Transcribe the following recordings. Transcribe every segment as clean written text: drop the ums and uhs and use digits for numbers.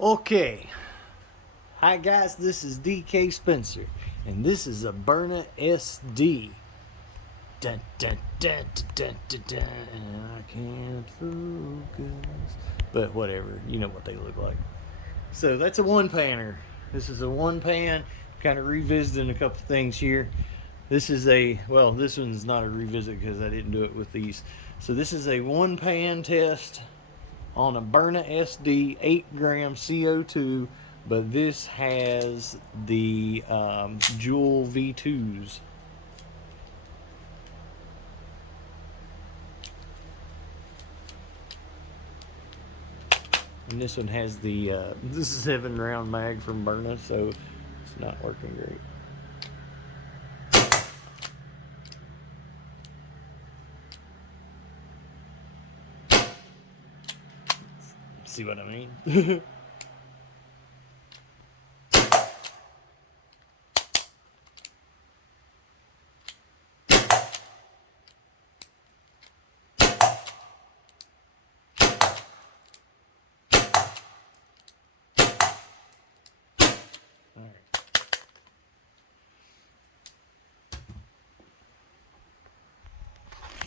Okay, hi guys, this is DK Spencer, and this is a Byrna SD. Dun, dun, dun, dun, dun, dun, and I can't focus. But whatever, you know what they look like. So that's a one panner. This is a one pan, kind of revisiting a couple things here. This is this one's not a revisit because I didn't do it with these. So this is a one pan test on a Byrna SD 8-gram CO2, but this has the Joule V2s. And this one has the this is 7-round mag from Byrna, so it's not working great. See what I mean?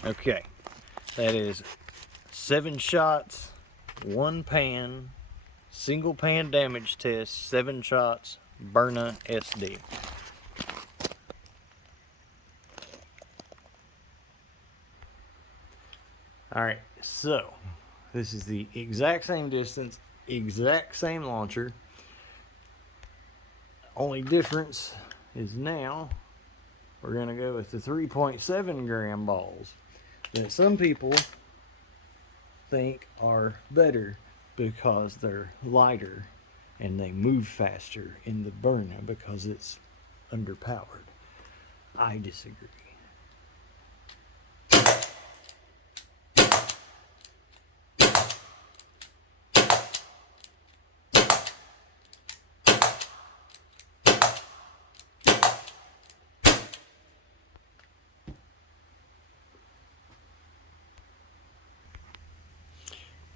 Okay, that is 7 shots, 1 pan, single pan damage test, 7 shots, Byrna SD. Alright, so this is the exact same distance, exact same launcher. Only difference is now we're going to go with the 3.7 gram balls that some people think are better because they're lighter and they move faster in the Byrna because it's underpowered. I disagree.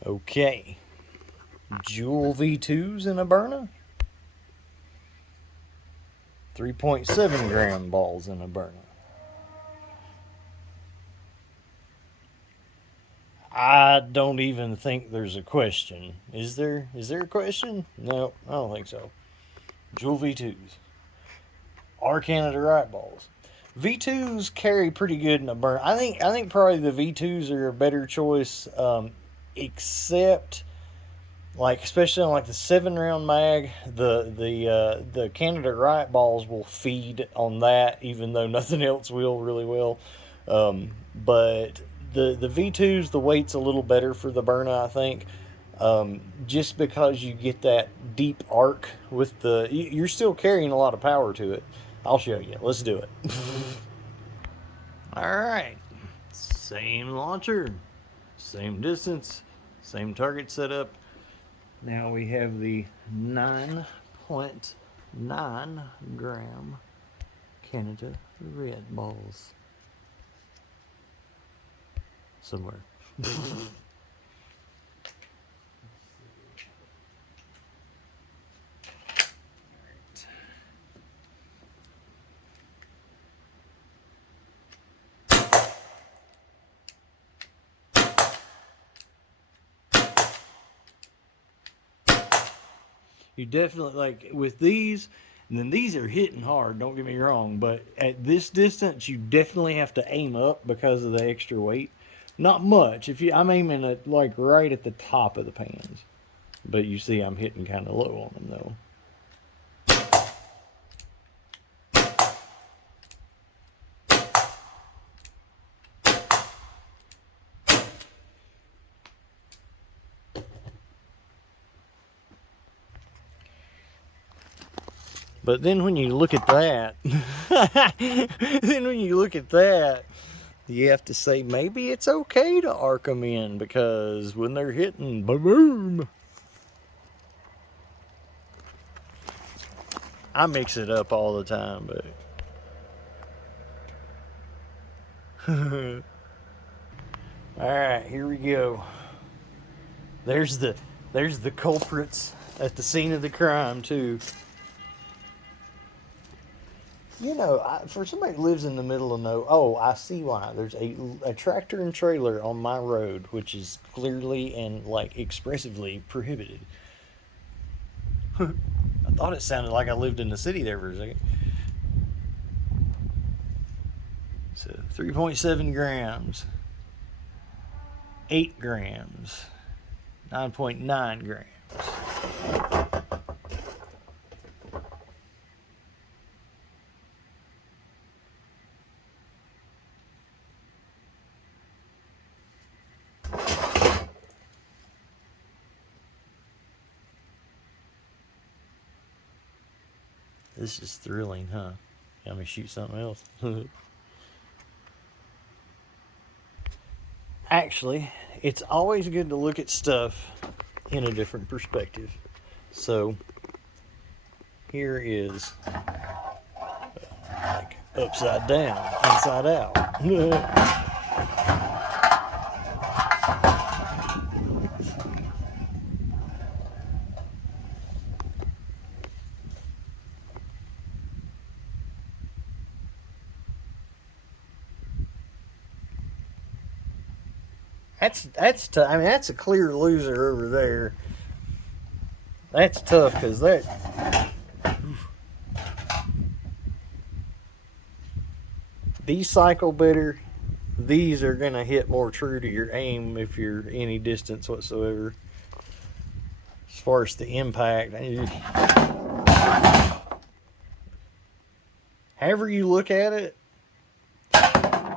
Okay, Joule V2s in a Byrna, 3.7 gram balls in a Byrna. I don't even think there's a question. Is there a question? No, I don't think so. Joule V2s. Are Canada right balls. V2s carry pretty good in a Byrna. I think probably the V2s are a better choice, except like especially on like the 7-round mag, the Canada right balls will feed on that, even though nothing else will really well. But the V2s, the weight's a little better for the Byrna, I think. Just because you get that deep arc with you're still carrying a lot of power to it. I'll show you. Let's do it. All right, same launcher, same distance, same target setup. Now we have the 9.9 gram Canada red balls somewhere. You definitely, like with these, and then these are hitting hard, don't get me wrong, but at this distance you definitely have to aim up because of the extra weight. Not much. I'm aiming at like right at the top of the pans, but you see I'm hitting kind of low on them though. But then when you look at that, you have to say maybe it's okay to arc them in, because when they're hitting, boom. I mix it up all the time, but. All right, here we go. There's the culprits at the scene of the crime too. You know, for somebody who lives in the middle of no, oh, I see why. There's a tractor and trailer on my road, which is clearly and like expressively prohibited. I thought it sounded like I lived in the city there for a second. So 3.7 grams, 8 grams, 9.9 grams. This is thrilling, huh? Got me shoot something else. Actually, it's always good to look at stuff in a different perspective. So, here is like upside down, inside out. That's tough. I mean, that's a clear loser over there. That's tough because that these cycle better. These are gonna hit more true to your aim if you're any distance whatsoever. As far as the impact, however you look at it,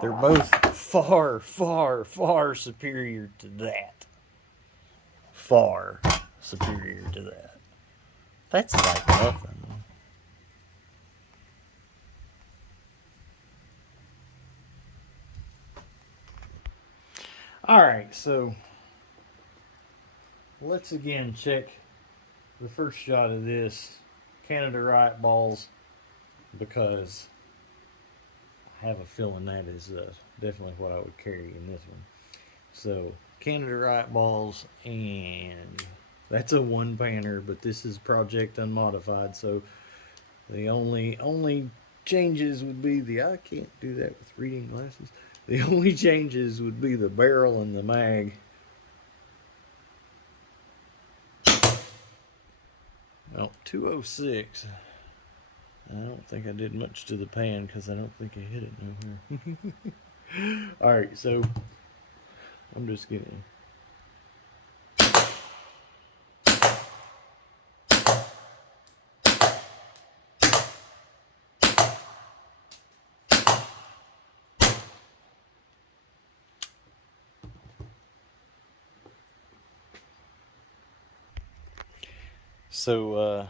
they're both far, far, far superior to that. Far superior to that. That's like nothing. Alright, so let's again check the first shot of this Canada Riot balls, because I have a feeling that is definitely what I would carry in this one. So Canada Riot balls, and that's a one panner, but this is Project Unmodified, so the only changes would be I can't do that with reading glasses. The only changes would be the barrel and the mag. Well, 206. I don't think I did much to the pan because I don't think I hit it nowhere. Alright, so I'm just gonna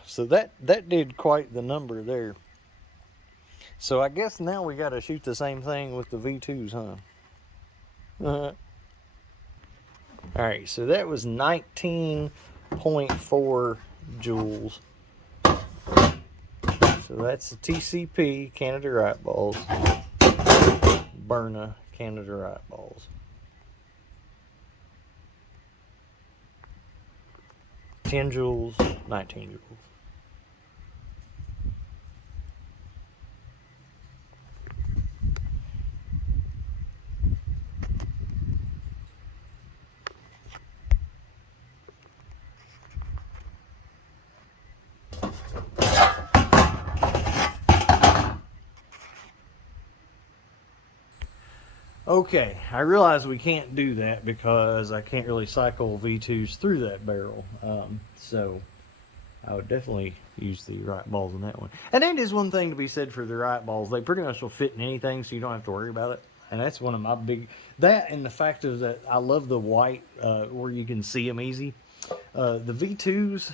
so that did quite the number there. So I guess now we got to shoot the same thing with the V2s, huh? All right, so that was 19.4 joules. So that's the TCP Canada Riot balls, Byrna Canada Riot balls. 10 joules, 19 joules. Okay, I realize we can't do that because I can't really cycle V2s through that barrel. So I would definitely use the Riot balls in that one. And that is one thing to be said for the Riot balls. They pretty much will fit in anything, so you don't have to worry about it. And that's one of my big... That and the fact is that I love the white where you can see them easy. The V2s,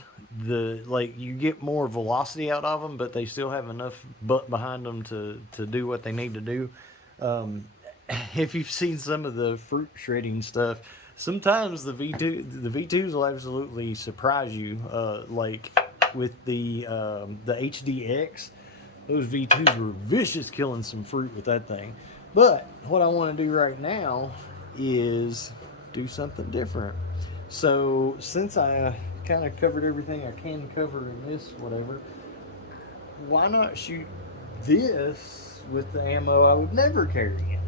you get more velocity out of them, but they still have enough butt behind them to do what they need to do. If you've seen some of the fruit shredding stuff, sometimes the V2s will absolutely surprise you. Like with the HDX, those V2s were vicious killing some fruit with that thing. But what I want to do right now is do something different. So since I kind of covered everything I can cover in this, whatever. Why not shoot this with the ammo I would never carry in it,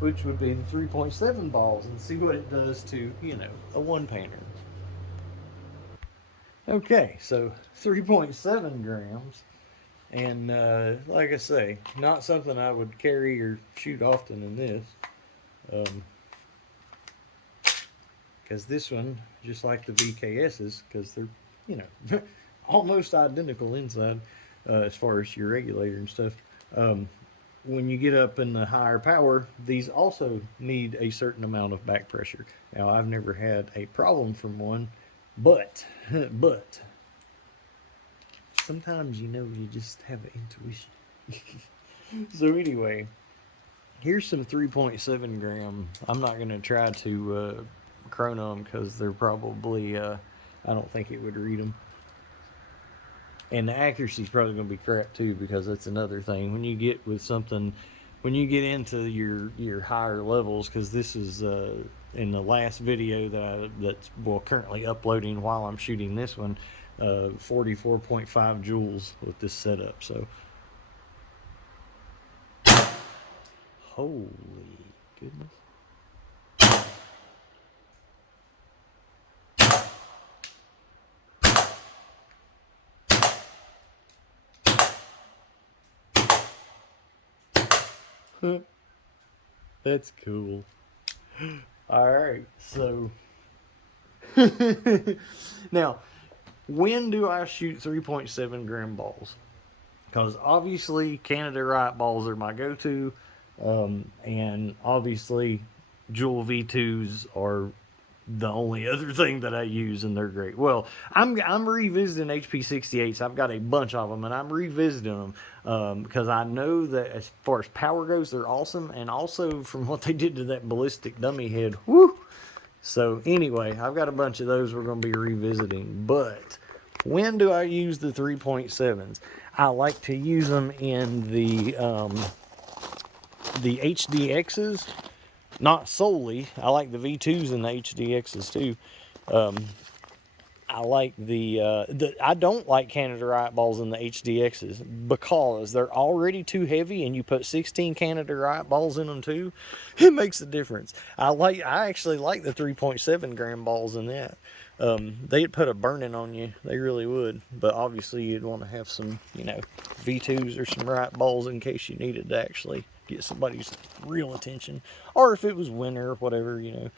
which would be the 3.7 balls, and see what it does to, you know, a one-painter. Okay, so 3.7 grams, and like I say, not something I would carry or shoot often in this, because this one, just like the VKS's, because they're, you know, almost identical inside as far as your regulator and stuff. When you get up in the higher power, these also need a certain amount of back pressure. Now, I've never had a problem from one, but sometimes, you know, you just have an intuition. So anyway, here's some 3.7 gram. I'm not going to try to chrono them because they're probably, I don't think it would read them. And the accuracy is probably going to be crap too, because that's another thing. When you get with something, when you get into your higher levels, because this is in the last video that's currently uploading while I'm shooting this one, 44.5 joules with this setup. So holy goodness. That's cool. All right, so now, when do I shoot 3.7 gram balls? Because obviously Canada Riot balls are my go-to, and obviously Joule V2s are the only other thing that I use, and they're great. Well, I'm revisiting HP68s. I've got a bunch of them, and I'm revisiting them because I know that as far as power goes, they're awesome, and also from what they did to that ballistic dummy head, whoo! So anyway, I've got a bunch of those we're going to be revisiting. But when do I use the 3.7s? I like to use them in the HDXs. Not solely. I like the V2s and the HDXs too. I like I don't like Canada Riot balls in the HDXs because they're already too heavy, and you put 16 Canada Riot balls in them too. It makes a difference. I actually like the 3.7 gram balls in that. They'd put a burning on you. They really would. But obviously you'd want to have some, you know, V2s or some Riot balls in case you needed to actually get somebody's real attention, or if it was winter or whatever, you know.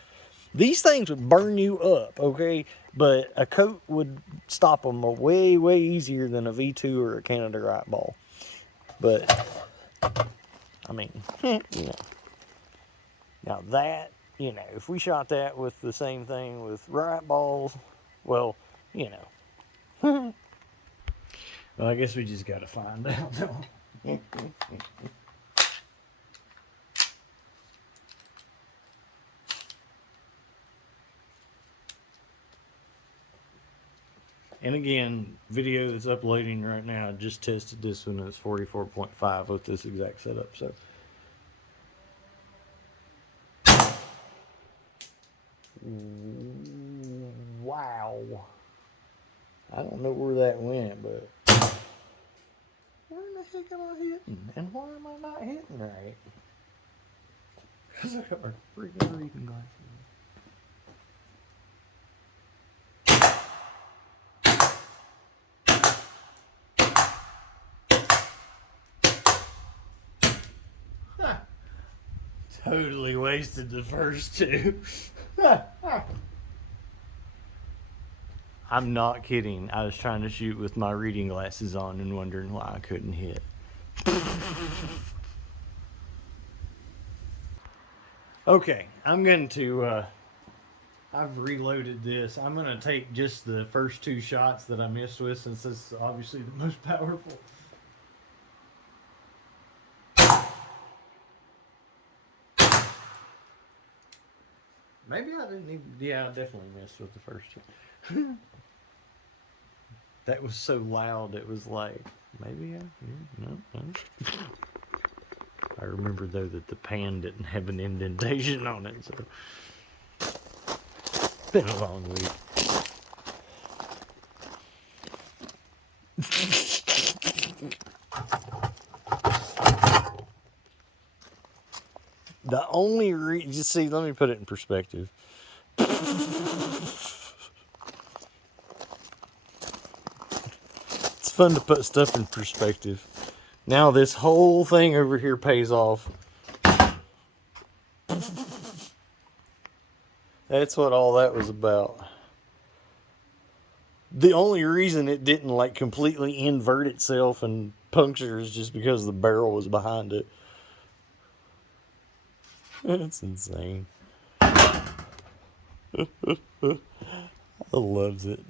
These things would burn you up, okay? But a coat would stop them way, way easier than a V2 or a Canada Riot ball. But, I mean, you know. Now that, you know, if we shot that with the same thing with Riot balls, well, you know. Well, I guess we just got to find out. And again, video that's uploading right now, I just tested this one. It's 44.5 with this exact setup. So, wow. I don't know where that went, but where in the heck am I hitting? And why am I not hitting right? Because I got my freaking reading glasses. Totally wasted the first two. I'm not kidding. I was trying to shoot with my reading glasses on and wondering why I couldn't hit. Okay, I'm going to, I've reloaded this. I'm going to take just the first two shots that I missed with, since this is obviously the most powerful. Maybe I didn't even, yeah, I definitely missed with the first two. That was so loud, it was like, maybe no. I remember though that the pan didn't have an indentation on it, so. Been a long week. The only reason, you see, let me put it in perspective. It's fun to put stuff in perspective. Now this whole thing over here pays off. That's what all that was about. The only reason it didn't like completely invert itself and puncture is just because the barrel was behind it. That's insane. I loves it.